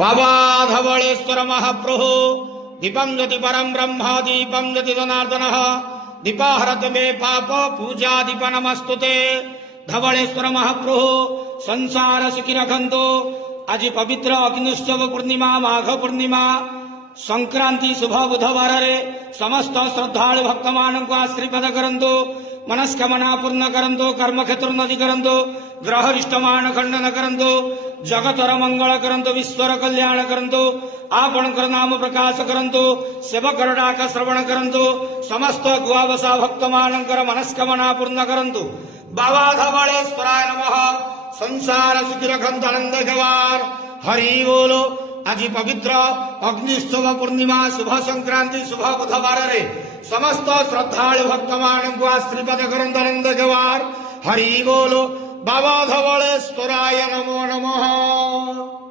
बाबा धवळेश्वर महाप्रभु दीपं ज्योति परम ब्रह्म दीपं ज्योति जनार्दनः दीपाहरत मे पाप पूजा दीप नमस्तुते। धवळेश्वर महाप्रभु संसार सुखी रखंतो। आज पवित्र अग्निउत्सव पूर्णिमा माघ पूर्णिमा संक्रांति शुभ बुधवार रे समस्त श्रद्धालु भक्त मानक आशीर्वाद करंतो। मनस्कामना पूर्ण करंतो। कर्म क्षेत्र उन्नति करंतो। ग्रह इष्टमान खंडन करंतो। जगतर मंगल करंतो। विश्वर कल्याण करंतो। आपणकर नाम प्रकाश करंतो। सेवकर डाक श्रवण करंतो। समस्त गुआवसा भक्त मानकर मनस्कामना पूर्ण करंतो। बाबा धवळेश्वराय नमः। संसार सुखी रखंतो। आनंद घेवार हरि बोलो। आज पवित्र अग्निउत्सव पूर्णिमा शुभ संक्रांति शुभ बुधवार रे समस्त श्रद्धालु भक्त मानक आशीर्वाद करंतो। आनंद घेवार हरि बोलो। बाबा धवळेश्वराय नमो नमः।